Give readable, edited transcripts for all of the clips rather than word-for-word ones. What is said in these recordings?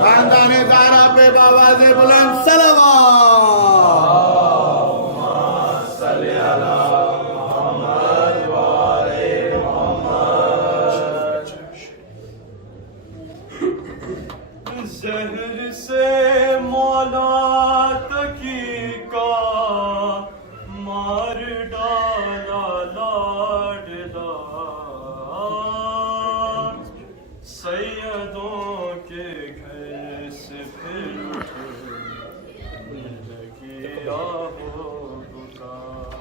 खानदाने ज़हरा पे बावाज़े बुलंद सलवात। ज़हर से मौला तकी का मार डाला लाडला, सैयदों के घर से फिर उठने लगी आहो पुकार।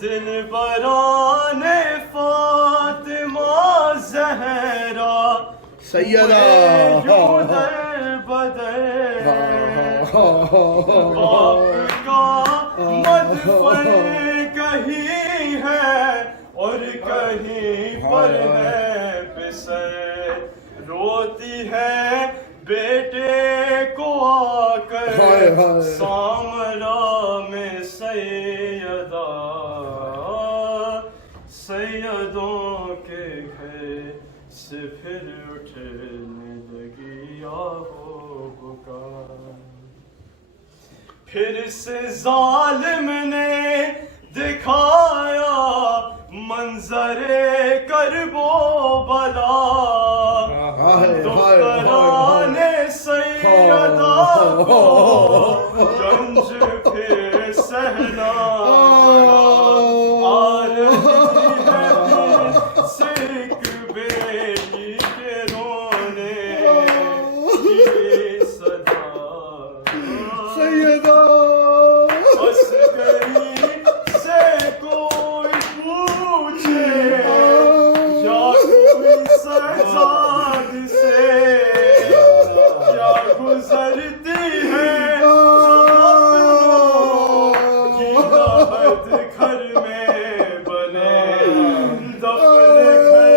दिल बराने फातिमा ज़हरा सैयदा बदर बाप का मदफन कहीं है और कहीं पर है पिसर। रोती है बेटे को आकर सामरा में सैयदा, सैयदों के घर से फिर उठने लगी आहो पुकार। फिर से जालिम ने दिखाया मंजरे करबो बला, दुखराने सैयदा को रंज फिर सहना गुजरती है घर में बने दफन घर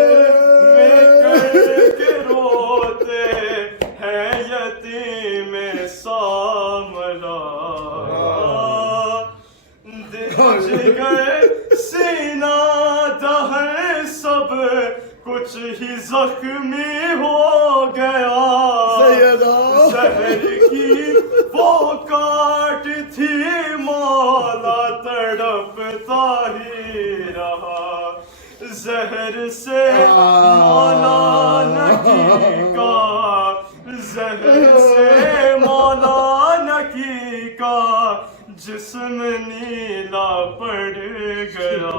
में करके रोते हैं यतीम सामला। जिगर सीना दहन सब कुछ ही जख्मी हो गया। जहर की वो काट थी मौला तड़पता ही रहा। जहर से मौला नकी का, जहर से मौला नकी का जिस्म नीला पड़ गया।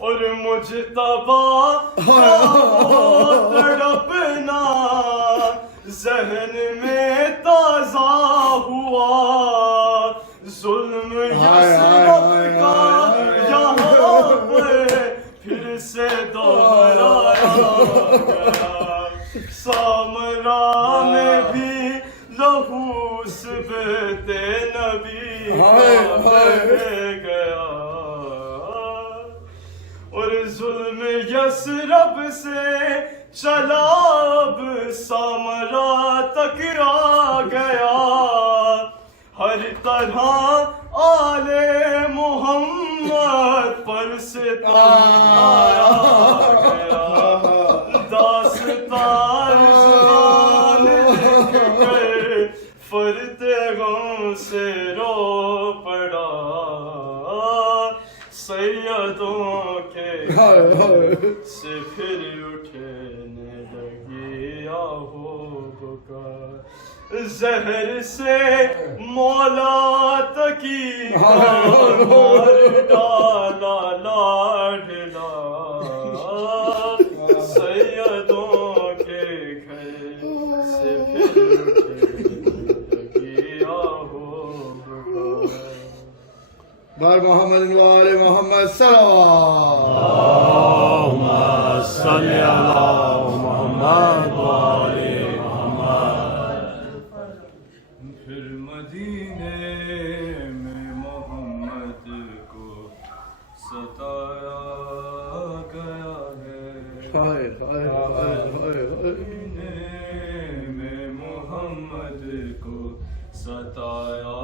और मुजतबा तड़पना ज़हन में ताज़ा हुआ। ज़ुल्म यसरत का यहाँ पर फिर से दोहराया गया। सामरा में भी लहू सिबते नबी बह गया। और जुल्म यसरब से चला अब सामरा तक आ गया। हर तरह आले मोहम्मद पर से आया गया। दास्तान जुबान लिखकर फरते गम से रो पड़ा। सैयदों के से फिर उठने लगी आहो पुकार। जहर से मौला तकी मार डाला लाडला, सैयदों के घर से फिर उठने लगी आहो पुकार। बार मोहम्मद वाले मोहम्मद सल्लल्लाहु वाले मोहम्मद। फिर मदीने में मोहम्मद को सताया गया है। मदीने में मोहम्मद को सताया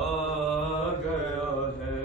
गया है।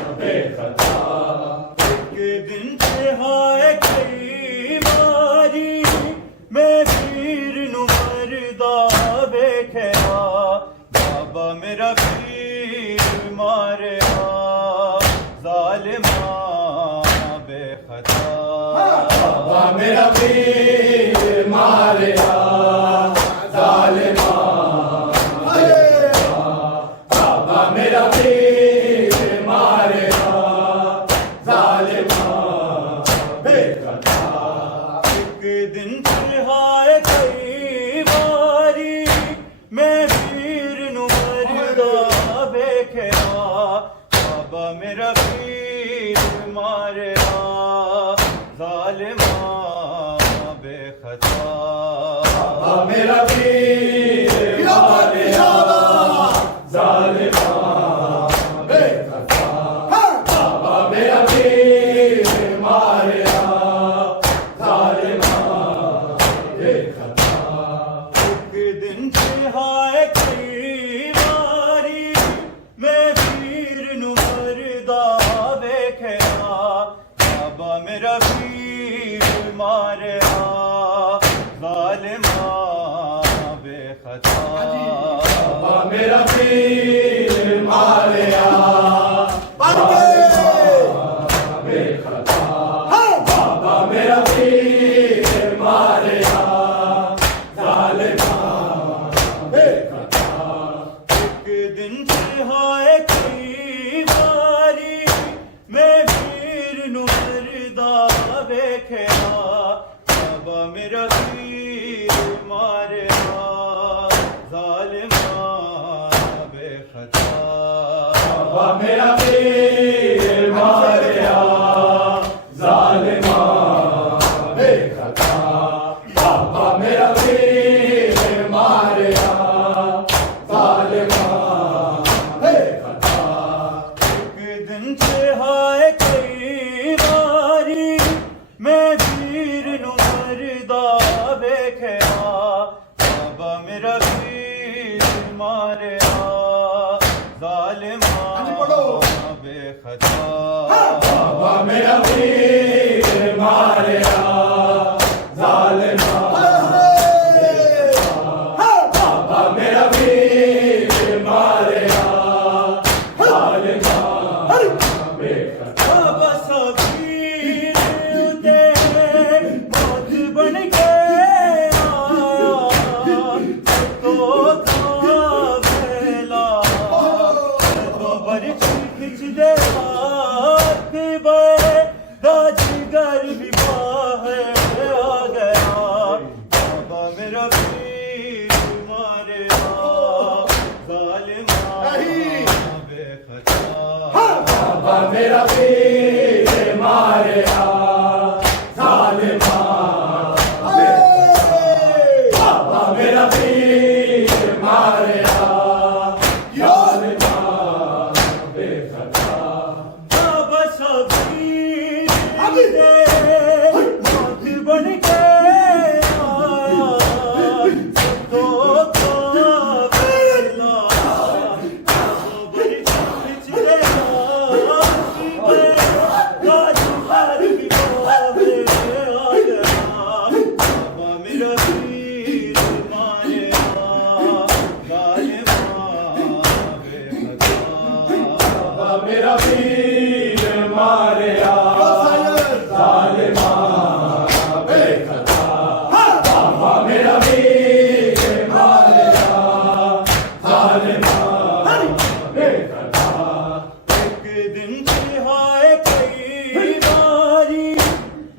मारिया जालिमा बेखता बाबा मेरा वीर मारिया जालिमा बाबा मेरा वीर मारिया जालिमा बेखता एक दिन चढ़ाए कई बारी मैं वीर नु मरदा वेखिया बाबा मेरा वीर मारिया जालिमा बेखता बाबा मेरा वीर मारिया जालिमा बेखता बाबा मेरा वीर मारिया जालिमा बेखता एक दिन चढ़ाए कई बारी मैं वीर नु मरदा वेखिया बाबा मेरा वीर मारिया जालिमा बेखता बाबा मेरा वीर मारिया बेखता बाबा मेरा वीर मारिया जालिमा बेखता एक दिन चढ़ाए कई बारी मैं वीर नु मरदा वेखिया बाबा मेरा वीर मारिया जालिमा बेखता बाबा मेरा वीर मारिया जालिमा बेखता बाबा मेरा वीर मारिया जालिमा बेखता एक दिन चढ़ाए कई बारी मैं वीर नु मरदा वेखिया बाबा मेरा वीर मारिया जालिमा बेखता बाबा मेरा वीर मारिया जालिमा बाबा मेरा वीर मारिया जालिमा बेखता बाबा सबीर उते मौत बन के आया तो वेला तो बड़ी खिंच दे हाथ बे राजगर भी बाहर आ गया बाबा मेरा वीर मारिया जालिमा बेखता बाबा मेरा वीर मारिया जालिमा बाबा मेरा वीर मारिया जालिमा बेखता बाबा सबीर दे मौत बन के आया तो वेला बड़ी खिंच दे हाथ बे राजकुमार भी बाहर आ गया बाबा मेरा वीर मारिया जालिमा बेखता बाबा मेरा वीर मारिया जालिमा बेखता बाबा मेरा वीर मारिया जालिमा बेखता एक दिन चढ़ाए कई बारी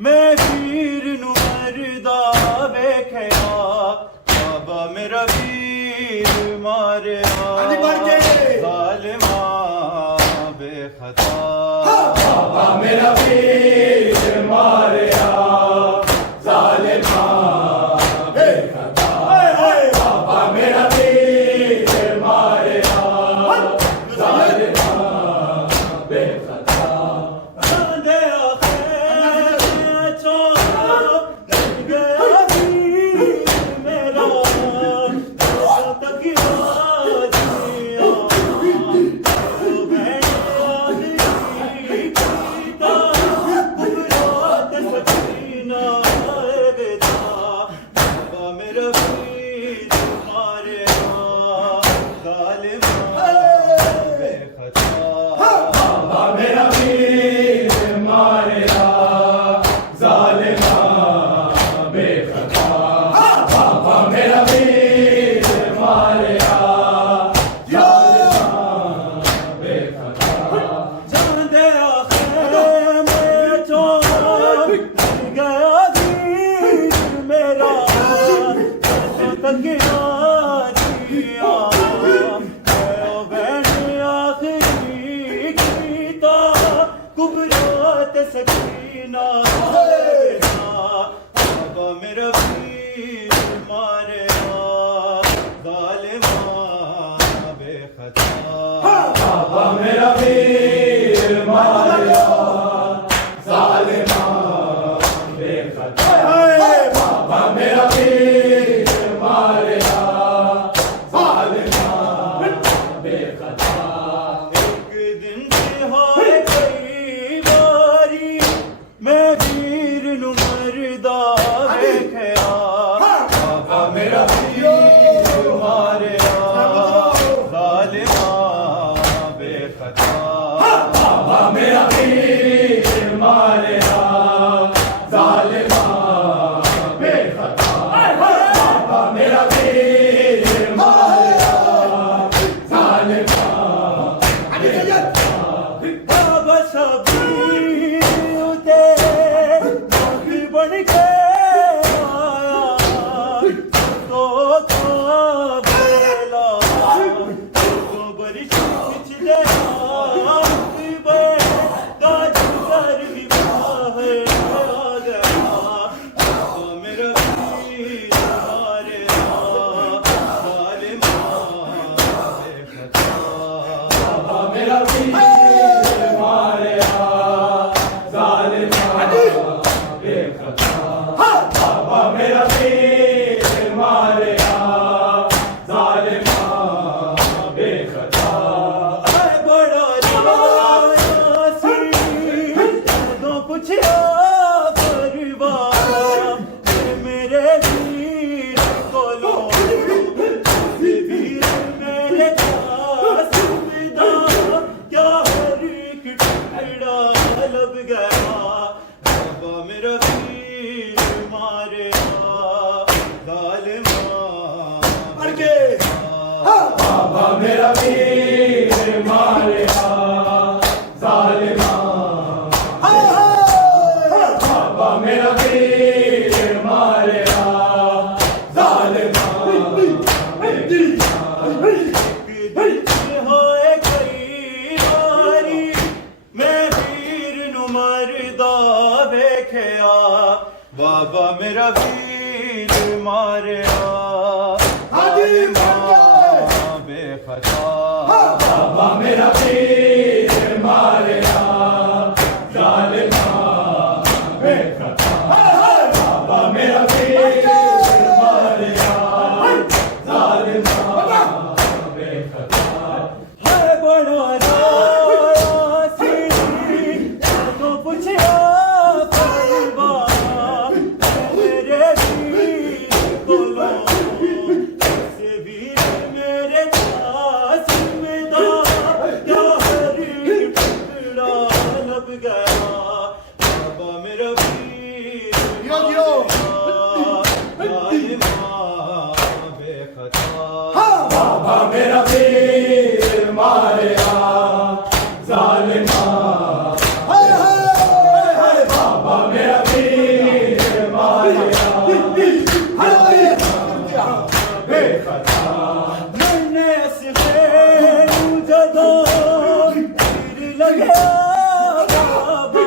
मैं वीर नु मरदा वेखिया बाबा मेरा वीर मारिया जालिमा बेखता बाबा मेरा वीर मारिया जालिमा बेखता बाबा मेरा वीर मारिया जालिमा बेखता दे आखे चोरा लग गया वीर मेरा तकिया दिया बहन मेरा वीर मारिया जालिमा बेखता बाबा मेरा वीर मारिया जालिमा बेखता जान दे आखिर में जो गया वीर मेरा तक जिया कुबरात सकीना बाबा मेरा वीर मारे जालिमा बेखता बाबा मेरा वीर मारिया जालिमा बेखता बाबा मेरा वीर मारिया जालिमा बेखता एक दिन होए कई बारी मैं वीर नु मरदा वेखया बाबा मेरा वीर मारिया जालिमा बेखता बाबा मेरा वीर मारिया जालिमा बेखता बाबा मेरा वीर मारिया जालिमा बाबा शबीर उते बाकी बन के आया तो बेला तो बड़ी पिछले बे काज कर भी है आ गया बाबा मेरा वीर मारे जालिमा बेखता बाबा मेरा वीर मारिया जालिमा बेखता बाबा मेरा वीर मारिया जालिमा बेखता बड़ा रासी तो पूछा परिवार मेरे वीर कोलो वीर मेरे पास विदा क्या हर एक टुकड़ा लब गया बाबा मेरा वीर मारे जालिमा बाबा मेरा वीर मारिया जालिमा बाबा मेरा वीर मारिया जालिमा होए कई बारी मैं वीर नु मरदा वेखया बाबा मेरा वीर मारिया जालिमा बेखता बाबा मेरा वीर मारिया जालिमा बेखता बाबा मेरा वीर मारिया जालिमा बेखता है बड़ा रासी तो पूछा परिवार मेरे वीर कोलो से वीर मेरे पास विदा क्या हर एक टुकड़ा लब गया बाबा मेरा वीर जालिमा बेखता बाबा मेरा वीर मारिया जालिमा बाबा मेरा वीर मारिया बेखता मैंने असफेर जदों तीर लगे बाबा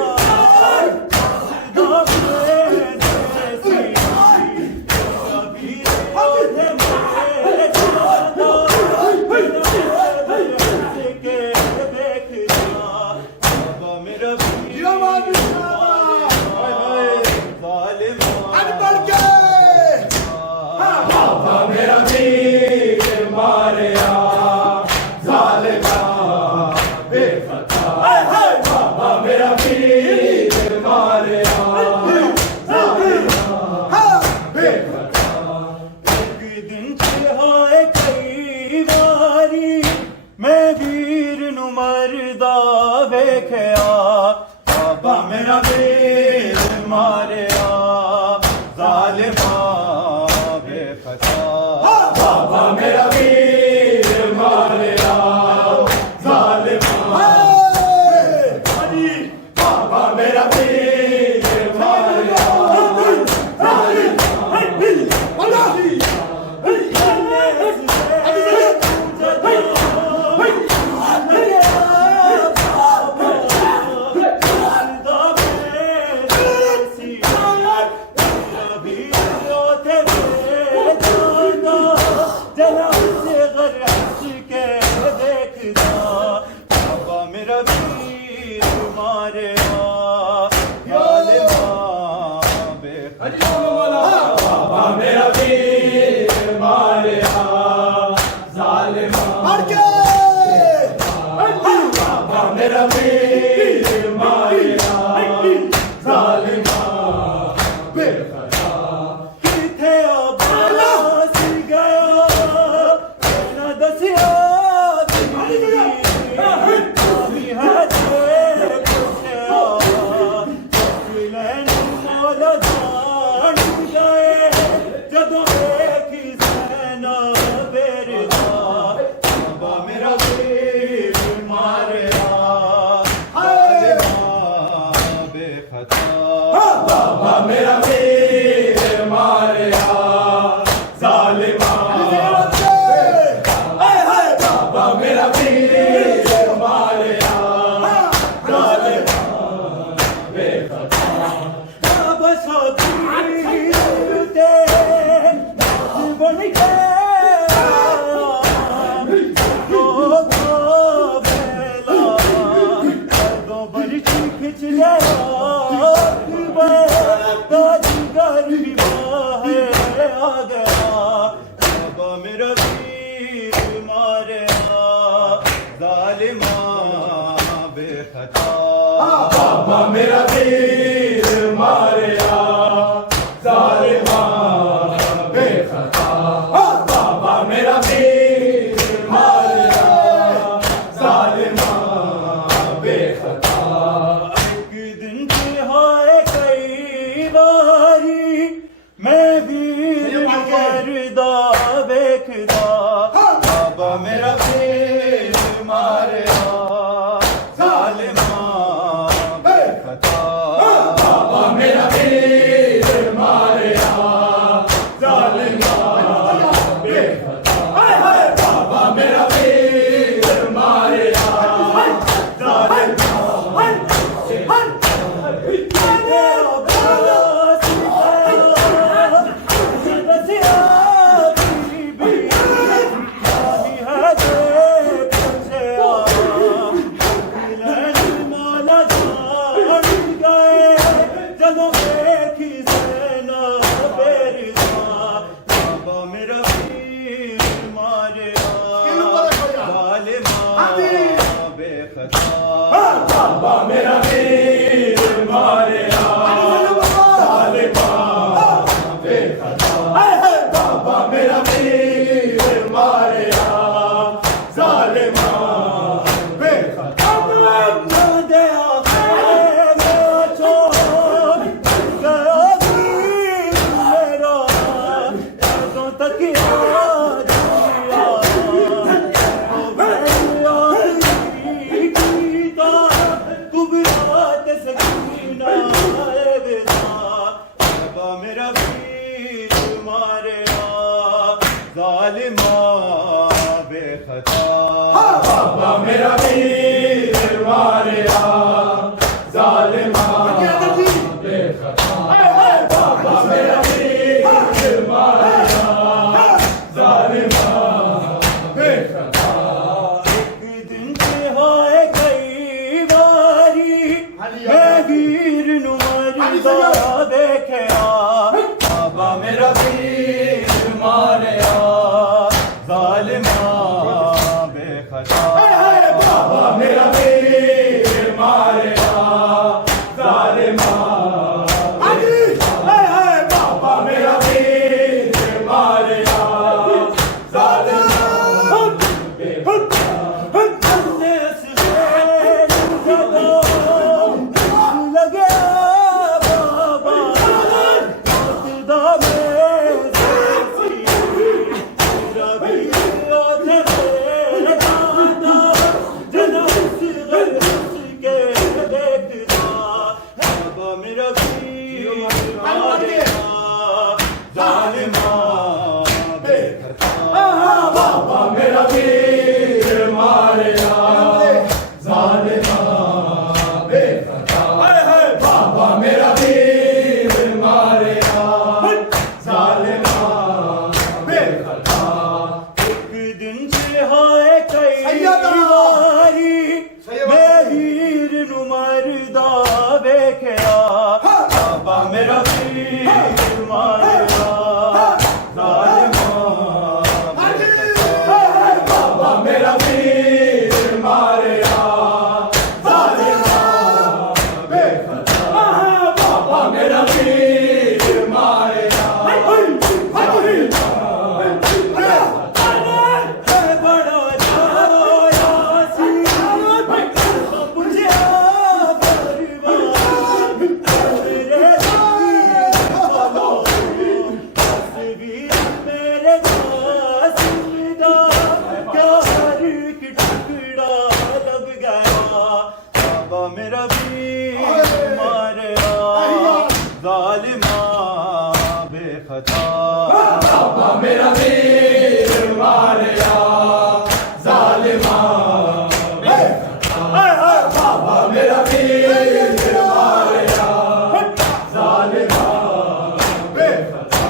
बाबा मेरा वीर मारिया जालिमा बेखता खुदा वेख्या बाबा मेरा वीर मारिया जालिमा बेखता बाबा मेरा वीर मारिया जालिमा बाबा मेरा वीर मारिया मेरा वीर मारे बाबा मेरा वीर मारिया जालिमा बाबा मेरा वीर मारिया जालिमा बेखता किथे आबास गया ना दसिया बाबा मेरा वीर मारिया जालिमा बाबा मेरा वीर मारिया जालिमा बेखता मेरा वीर मारे जालिमा बेखता बाबा मेरा वीर मारिया जालिमा बेखता बाबा मेरा वीर मारिया जालिमा बेखता एक दिन की हाय कई बारी मैं वीर मरदा बेखदा बाबा मेरा वीर मारिया जालिमा बेखता बाबा मेरा वीर मारिया जालिमा बेखता बाबा मेरा वीर मारिया जालिमा मेरा वीर मारे बेखता बाबा मेरा वीर मारिया जालिमा बेखता बाबा मेरा वीर मारिया जालिमा बेखता मेरा वीर मारे जालिमा बेखता बाबा मेरा वीर मारिया जालिमा बेखता बाबा मेरा वीर मारिया जालिमा बेखता एक दिन के होए कई बारी मैं वीर नु मरदा देखया बाबा मेरा वीर मारिया जालिमा बेखता बाबा मेरा मेरा वीर मारिया जालिमा बेखता बाबा मेरा वीर मारिया जालिमा बेखता बाबा मेरा वीर मारिया जालिमा बेखता एक दिन से हाय कई वारी मैं वीर नु मरदा वेखया बाबा मेरा वीर मारिया जालिमा बाबा मेरा वीर मारिया जालिमा बेखता बाबा मेरा वीर मारिया बड़ा जाया सी मुझे परवाह मेरे बोलो तस्वीर मेरे पास मिला प्यार की टुकड़ा लब गया बाबा मेरा वीर मारिया जालिमा बेखता बाबा मेरा वीर मारिया जालिमा बेखता बाबा मेरा वीर मारिया जालिमा बेखता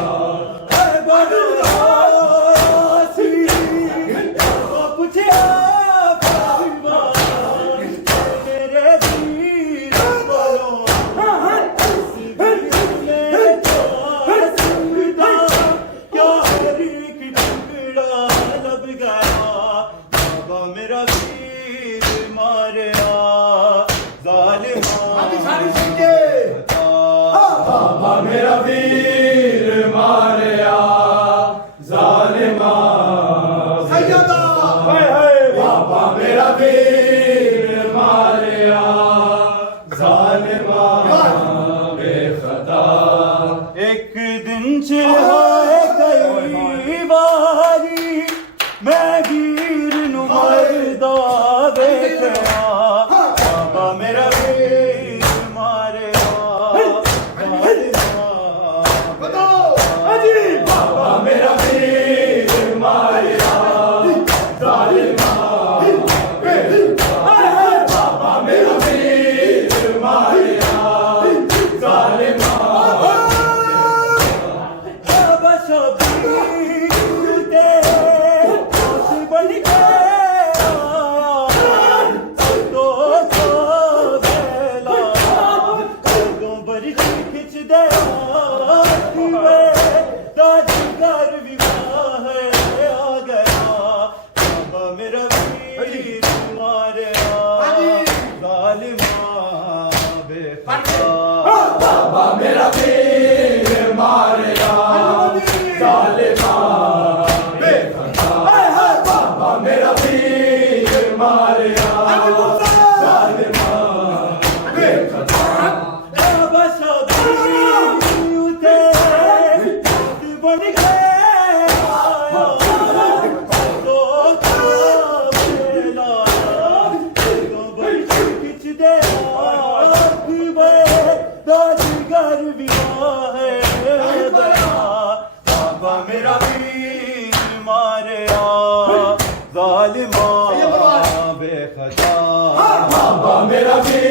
मेरा वीर मारिया जालिमा बाबा मेरा वीर मारिया जालिमा बाबा मेरा वीर मारिया जालिमा बेखता एक दिन चढ़ाए कई बारी मैं वीर नु मरदा वेखया बाबा मेरा वीर मारिया बाबा मेरा वीर मारिया जालिमा बाबा मेरा वीर मारिया जालिमा मेरा वीर मारिया जालिमा बेखता बाबा मेरा वीर मारिया जालिमा बेखता बाबा मेरा वीर मारिया जालिमा बेखता मेरा वीर मारिया जालिमा बेखता बाबा मेरा वीर